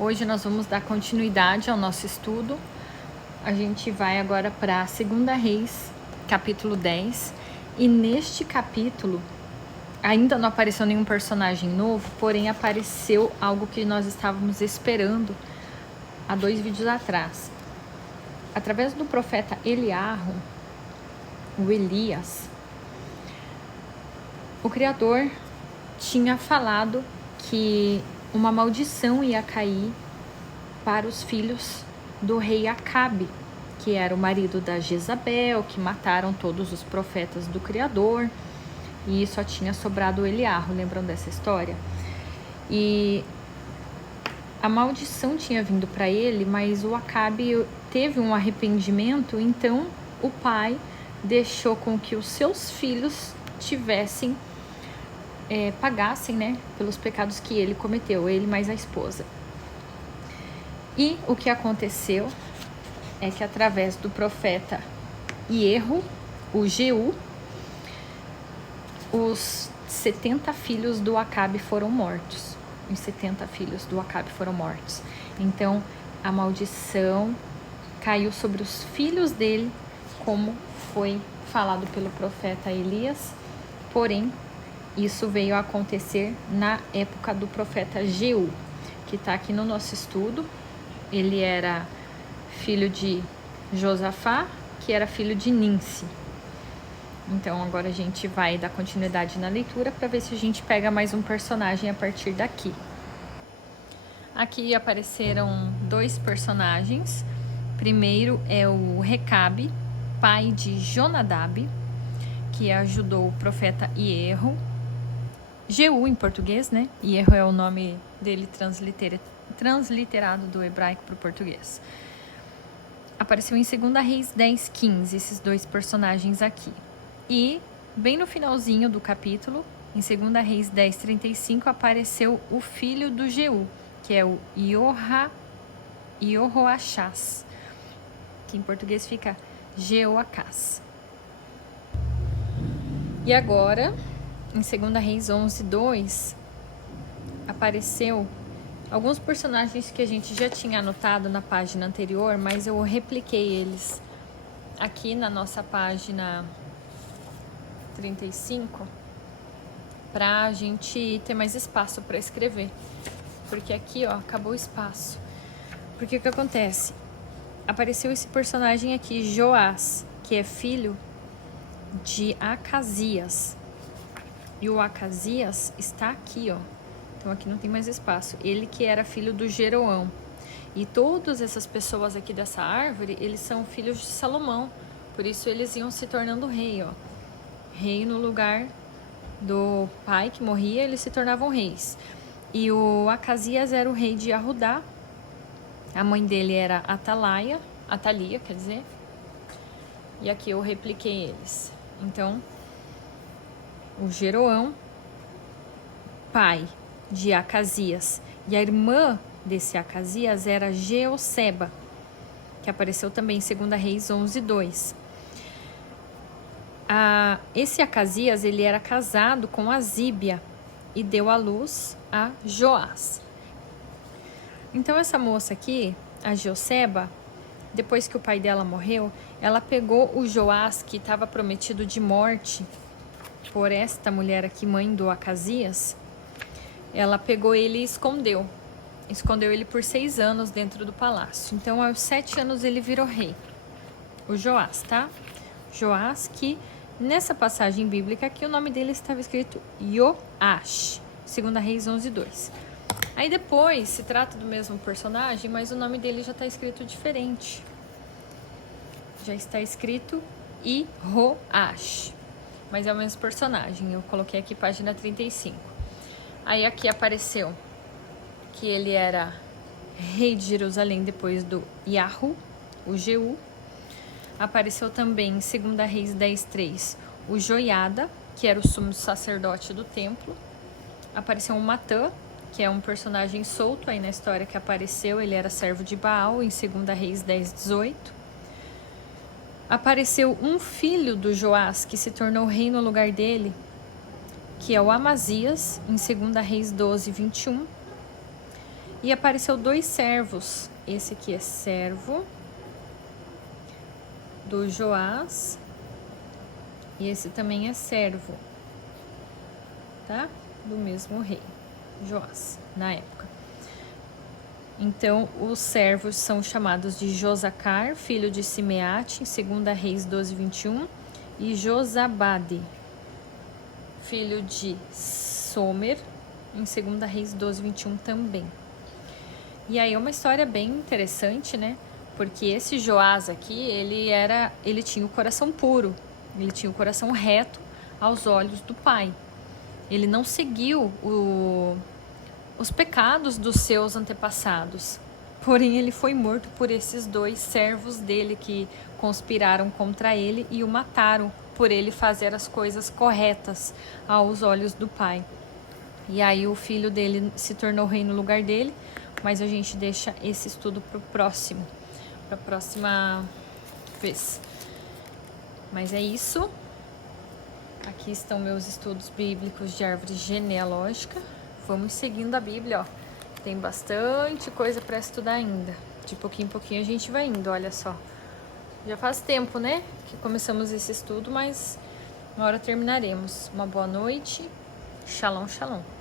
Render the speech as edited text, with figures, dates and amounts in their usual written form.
Hoje nós vamos dar continuidade ao nosso estudo. A gente vai agora para 2 Reis, capítulo 10. E neste capítulo, ainda não apareceu nenhum personagem novo, porém apareceu algo que nós estávamos esperando há 2 vídeos atrás. Através do profeta Eliarro, o Elias, o Criador tinha falado que uma maldição ia cair para os filhos do rei Acabe, que era o marido da Jezabel, que mataram todos os profetas do Criador, e só tinha sobrado o Eliarro. Lembram dessa história? E a maldição tinha vindo para ele, mas o Acabe teve um arrependimento, então o pai deixou com que os seus filhos pagassem, né, pelos pecados que ele cometeu, ele mais a esposa. E o que aconteceu é que através do profeta Ierro, o Jeú, os 70 filhos do Acabe foram mortos. Os 70 filhos do Acabe foram mortos. Então a maldição caiu sobre os filhos dele, como foi falado pelo profeta Elias, porém isso veio a acontecer na época do profeta Jeú, que está aqui no nosso estudo. Ele era filho de Josafá, que era filho de Ninsi. Então agora a gente vai dar continuidade na leitura para ver se a gente pega mais um personagem a partir daqui. Aqui apareceram 2 personagens. Primeiro é o Recabe, pai de Jonadab, que ajudou o profeta Ierro. Jeú em português, né? Ierro é o nome dele transliterado do hebraico para o português. Apareceu em 2 Reis 10:15, esses 2 personagens aqui. E bem no finalzinho do capítulo, em 2 Reis 10:35, apareceu o filho do Jeú, que é o Iohoachás, que em português fica Jeoacás. E agora, em 2 Reis 11:2, apareceu alguns personagens que a gente já tinha anotado na página anterior, mas eu repliquei eles aqui na nossa página 35 para a gente ter mais espaço para escrever, porque aqui, ó, acabou o espaço. Porque o que acontece? Apareceu esse personagem aqui, Joás, que é filho de Acasias. E o Acasias está aqui, ó. Então aqui não tem mais espaço. Ele que era filho do Jeroão. E todas essas pessoas aqui dessa árvore, eles são filhos de Salomão. Por isso eles iam se tornando rei, ó. Rei no lugar do pai que morria, eles se tornavam reis. E o Acasias era o rei de Arudá. A mãe dele era Atalia, quer dizer. E aqui eu repliquei eles. Então, o Jeroão, pai de Acasias, e a irmã desse Acasias era Jeoseba, que apareceu também em 2 Reis 11:2. Esse Acasias, ele era casado com Azíbia e deu à luz a Joás. Então essa moça aqui, a Jeoseba, depois que o pai dela morreu, ela pegou o Joás, que estava prometido de morte por esta mulher aqui, mãe do Acasias. Ela pegou ele e escondeu ele por 6 anos dentro do palácio. Então aos 7 anos ele virou rei, o Joás, tá? Joás, que nessa passagem bíblica aqui o nome dele estava escrito Yoash, 2 Reis 11:2. Aí depois se trata do mesmo personagem, mas o nome dele já está escrito diferente. Já está escrito Iroash, mas é o mesmo personagem. Eu coloquei aqui página 35. Aí aqui apareceu que ele era rei de Jerusalém depois do Iarro, o Jeú. Apareceu também em 2 Reis 10:3 o Joiada, que era o sumo sacerdote do templo. Apareceu o Matã, que é um personagem solto aí na história que apareceu. Ele era servo de Baal em 2 Reis 10:18. Apareceu um filho do Joás, que se tornou rei no lugar dele, que é o Amazias, em 2 Reis 12:21. E apareceu 2 servos. Esse aqui é servo do Joás. E esse também é servo, tá? Do mesmo rei, Joás, na época. Então, os servos são chamados de Josacar, filho de Simeate, em 2 Reis 12, 21. E Josabade, filho de Somer, em 2 Reis 12, 21 também. E aí é uma história bem interessante, né? Porque esse Joás aqui, ele tinha o coração puro, ele tinha o coração reto aos olhos do pai. Ele não seguiu os pecados dos seus antepassados. Porém, ele foi morto por esses 2 servos dele que conspiraram contra ele e o mataram por ele fazer as coisas corretas aos olhos do pai. E aí o filho dele se tornou rei no lugar dele, mas a gente deixa esse estudo para a próxima vez. Mas é isso. Aqui estão meus estudos bíblicos de árvore genealógica. Vamos seguindo a Bíblia, ó. Tem bastante coisa para estudar ainda. De pouquinho em pouquinho a gente vai indo, olha só. Já faz tempo, né, que começamos esse estudo, mas uma hora terminaremos. Uma boa noite. Shalom, shalom.